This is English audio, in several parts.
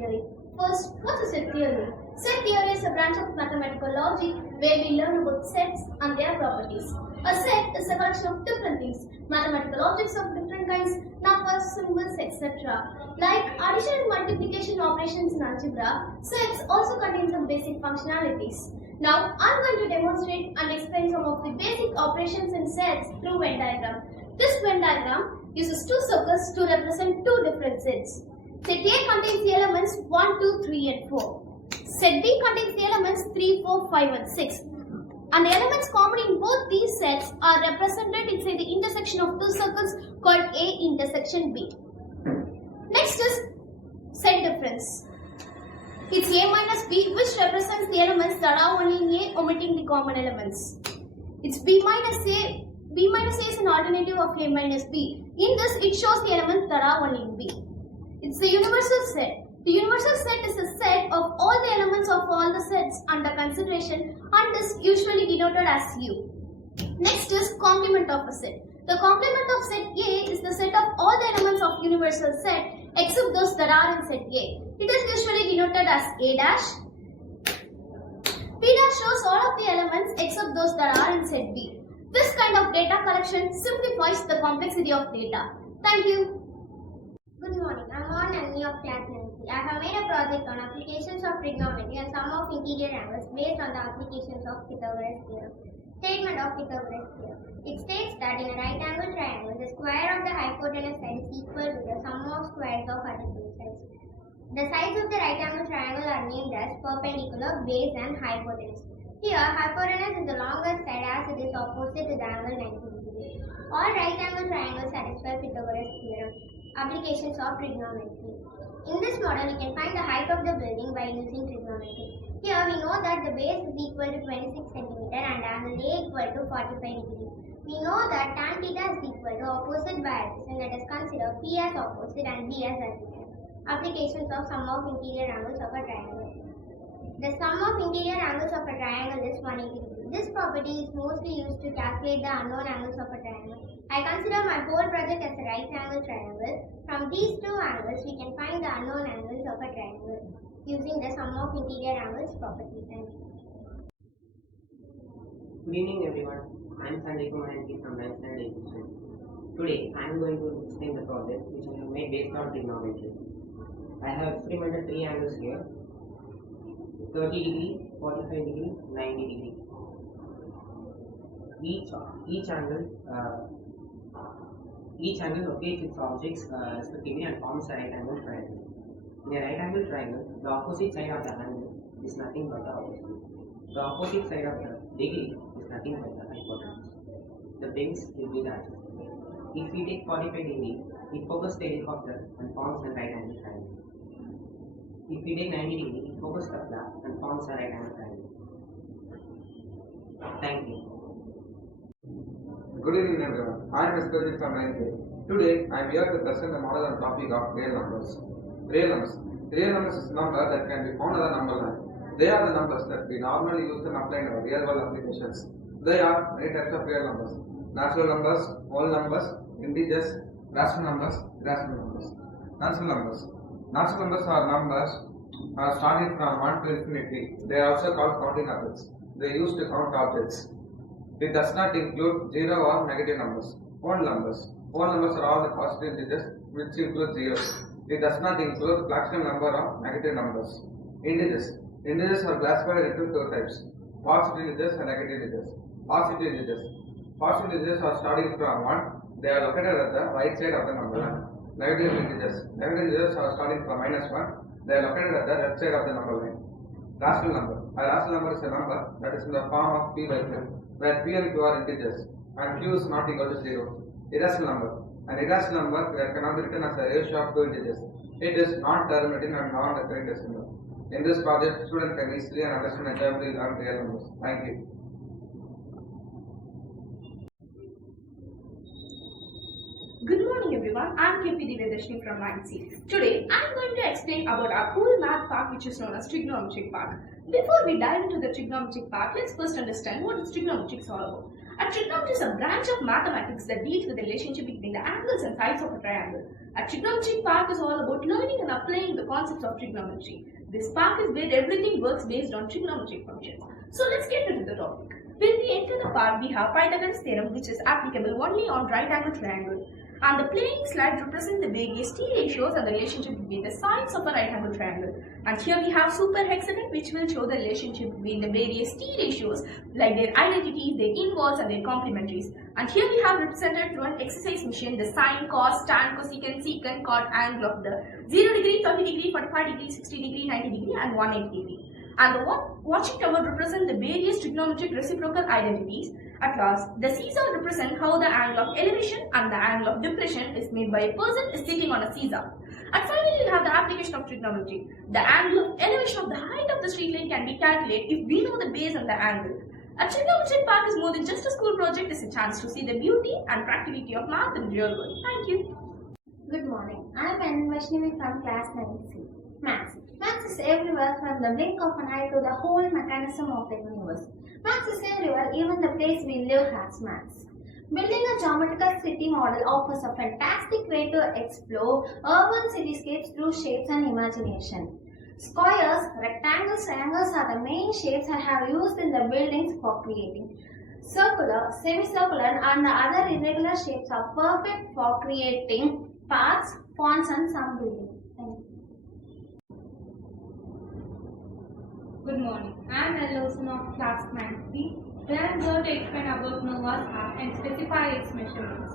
theory. First, what is set theory? Set theory is a branch of mathematical logic where we learn about sets and their properties. A set is a collection of different things, mathematical objects of different kinds, numbers, symbols, etc. Like addition and multiplication operations in algebra, sets also contain some basic functionalities. Now, I am going to demonstrate and explain some of the basic operations in sets through Venn diagram. This Venn diagram uses two circles to represent two different sets. Set A contains the elements 1, 2, 3 and 4. Set B contains the elements 3, 4, 5 and 6. And the elements common in both these sets are represented inside the intersection of two circles called A intersection B. Next is set difference. It's A minus B, which represents the elements that are only in A, omitting the common elements. It's B minus A. B minus A is an alternative of A minus B. In this, it shows the elements that are only in B. It's the universal set. The universal set is a set of all the elements of all the sets under consideration and is usually denoted as U. Next is complement of a set. The complement of set A is the set of all the elements of universal set except those that are in set A. It is usually denoted as A dash. B dash shows all of the elements except those that are in set B. This kind of data collection simplifies the complexity of data. Thank you. Good morning, I am on Annie of class 9C. I have made a project on applications of trigonometry and sum of interior angles based on the applications of Pythagoras theorem. Statement of Pythagoras theorem. It states that in a right angle triangle, the square of the hypotenuse side is equal to the sum of squares of adjacent sides. The sides of the right angle triangle are named as perpendicular, base and hypotenuse. Here, hypotenuse is the longest side as it is opposite to the angle 90 degrees. All right angle triangles satisfy Pythagoras theorem. Applications of trigonometry. In this model, we can find the height of the building by using trigonometry. Here, we know that the base is equal to 26 cm and angle A equal to 45 degrees. We know that tan theta is equal to opposite by adjacent. Let us consider P as opposite and B as adjacent. Applications of sum of interior angles of a triangle. The sum of interior angles of a triangle is 180 degrees. This property is mostly used to calculate the unknown angles of a triangle. I consider my whole project as a right angle triangle. From these two angles, we can find the unknown angles of a triangle using the sum of interior angles property. Good evening everyone. I am Std IX from 9th standard education. Today I am going to explain the project which I have made based on trigonometry. I have experimented three angles here: 30 degree, 45 degree, 90 degree. Each angle rotates its objects respectively and forms a right angle triangle. In a right angle triangle, the opposite side of the angle is nothing but the opposite. The opposite side of the degree is nothing but the hypotenuse. The base will be the adjacent. If we take 45 degree, it focuses the helicopter and forms a right angle triangle. If we take 90 degree, it focuses the flap and forms a right angle triangle. Thank you. Good evening everyone. I am Std from 9th. Today I am here to present the model and topic of real numbers. Real numbers. Real numbers is a number that can be found on the number line. They are the numbers that we normally use to apply in our real world applications. There are many types of real numbers: natural numbers, whole numbers, integers, rational numbers, irrational numbers. Natural numbers. Natural numbers are numbers starting from 1 to infinity. They are also called counting objects. They are used to count objects. It does not include 0 or negative numbers. Whole numbers. Whole numbers are all the positive integers which include 0. It does not include fractional number of negative numbers. Integers. Integers are classified into two types: positive integers and negative integers. Positive integers. Positive integers are starting from 1. They are located at the right side of the number line. Negative integers. Negative integers are starting from -1. They are located at the left side of the number line. Rational number. A rational number is a number that is in the form of p by q, where p and q are integers and q is not equal to 0. Irrational number. An irrational number that cannot be written as a ratio of two integers. It is not terminating and non-recurring decimal. In this project, students can easily and understand and enjoyably learn real numbers. Thank you. Good morning everyone, I am KP Divyadashni from 9C. Today I am going to explain about our cool math part which is known as trigonometric part. Before we dive into the trigonometric part, let's first understand what is trigonometrics all about. A trigonometry is a branch of mathematics that deals with the relationship between the angles and sides of a triangle. A trigonometric part is all about learning and applying the concepts of trigonometry. This part is where everything works based on trigonometric functions. So let's get into the topic. When we enter the part, we have Pythagoras theorem, which is applicable only on right angle triangle. And the playing slide represents the various t ratios and the relationship between the sides of a right angle triangle. And here we have super hexagon, which will show the relationship between the various t ratios, like their identities, their inverse, and their complementaries. And here we have represented through an exercise machine the sine, cos, tan, cosecant, secant, cot angle of the 0 degree, 30 degree, 45 degree, 60 degree, 90 degree, and 180 degree. And the watching tower represents the various trigonometric reciprocal identities. At last, the seesaw represents how the angle of elevation and the angle of depression is made by a person sitting on a seesaw. And finally, we have the application of trigonometry. The angle of elevation of the height of the street line can be calculated if we know the base and the angle. A trigonometric part is more than just a school project. It's a chance to see the beauty and practicality of math in the real world. Thank you. Good morning. I am Vaishnavi from class 9C. Maths. Maths is everywhere from the blink of an eye to the whole mechanism of the universe. Maths is everywhere, even the place we live has maths. Building a geometrical city model offers a fantastic way to explore urban cityscapes through shapes and imagination. Squares, rectangles, triangles are the main shapes I have used in the buildings for creating. Circular, semicircular and the other irregular shapes are perfect for creating paths, fonts and some buildings. Thank you. Good morning. I am Ellison of class 9C. Today I am going to explain about Noah's Ark and specify its measurements.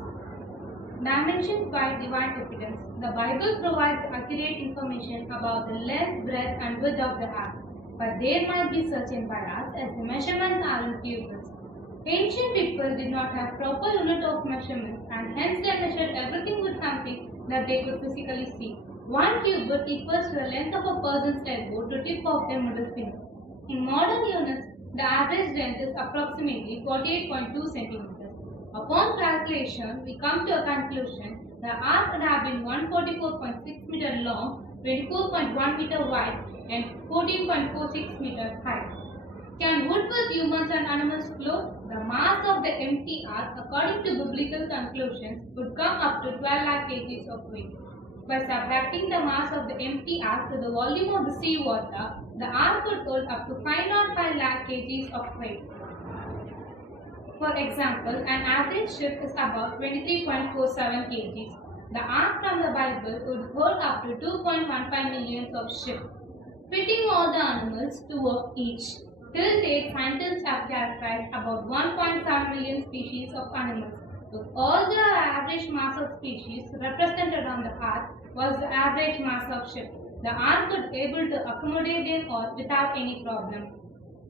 Dimensions by divine evidence. The Bible provides accurate information about the length, breadth and width of the ark, but there might be certain bias as the measurements are in cubits. Ancient people did not have proper unit of measurements and hence they measured everything with something that they could physically see. 1 cubit equals to the length of a person's elbow to tip of their middle finger. In modern units, the average length is approximately 48.2 centimeters. Upon calculation, we come to a conclusion. The ark would have been 144.6 meter long, 24.1 meter wide, and 14.46 meters high. Can wood with humans and animals float? The mass of the empty ark, according to biblical conclusions, would come up to 12 lakh kgs of weight. By subtracting the mass of the empty ark to the volume of the sea water, the ark could hold up to 505 lakh kgs of weight. For example, an average ship is about 23.47 kgs. The ark from the Bible would hold up to 2.15 millions of ships, fitting all the animals, 2 of each. Till date, scientists have characterized about 1.7 million species of animals. With all the average mass of species represented on the ark was the average mass of ship. The ark could be able to accommodate them all without any problem.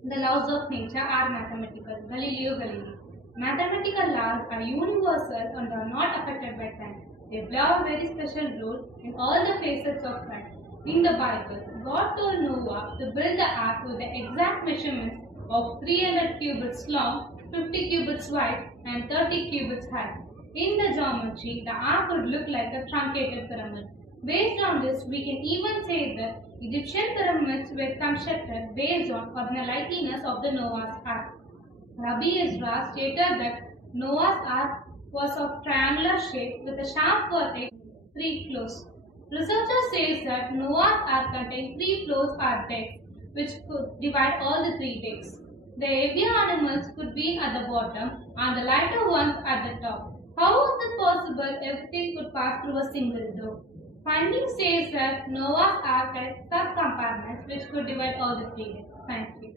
The laws of nature are mathematical. Galileo Galilei. Mathematical laws are universal and are not affected by time. They play a very special role in all the facets of life. In the Bible, God told Noah to build the ark with the exact measurements of 300 cubits long, 50 cubits wide, and 30 cubits high. In the geometry, the ark would look like a truncated pyramid. Based on this, we can even say that Egyptian pyramids were constructed based on the likeness of the Noah's Ark. Rabbi Ezra stated that Noah's Ark was of triangular shape with a sharp vertex, 3 floors. Researchers say that Noah's Ark contained 3 floors or decks, which could divide all the 3 decks. The heavier animals could be at the bottom and the lighter ones at the top. How was it possible everything could pass through a single door? Findings says that Noah's Ark had sub-compartments which could divide all the 3 decks. Thank you.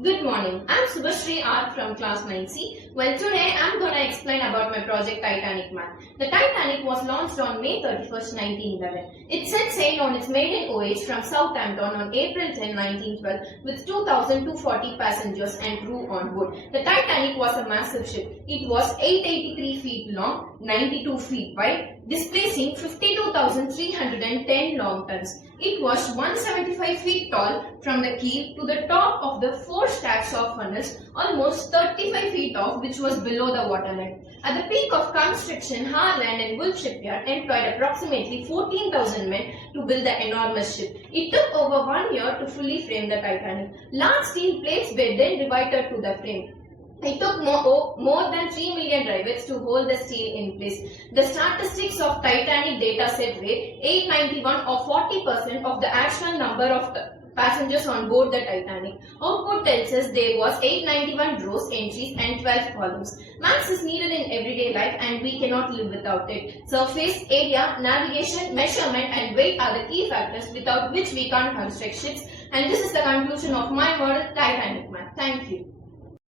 Good morning, I'm Subhashri R from class 9C. Well, today I'm going to explain about my project Titanic Math. The Titanic was launched on May 31st, 1911. It set sail on its maiden voyage from Southampton on April 10, 1912 with 2,240 passengers and crew on board. The Titanic was a massive ship. It was 883 feet long, 92 feet wide, displacing 52,310 long tons. It was 175 feet tall from the keel to the top of the 4 stacks of funnels, almost 35 feet off, which was below the waterline. At the peak of construction, Harland and Wolff Shipyard employed approximately 14,000 men to build the enormous ship. It took over 1 year to fully frame the Titanic. Large steel plates were then riveted to the frame. It took more than 3 million rivets to hold the steel in place. The statistics of Titanic data set were 891 or 40% of the actual number of passengers on board the Titanic. Output tells us there was 891 rows, entries and 12 columns. Maths is needed in everyday life and we cannot live without it. Surface, area, navigation, measurement and weight are the key factors without which we can't construct ships. And this is the conclusion of my model Titanic math. Thank you.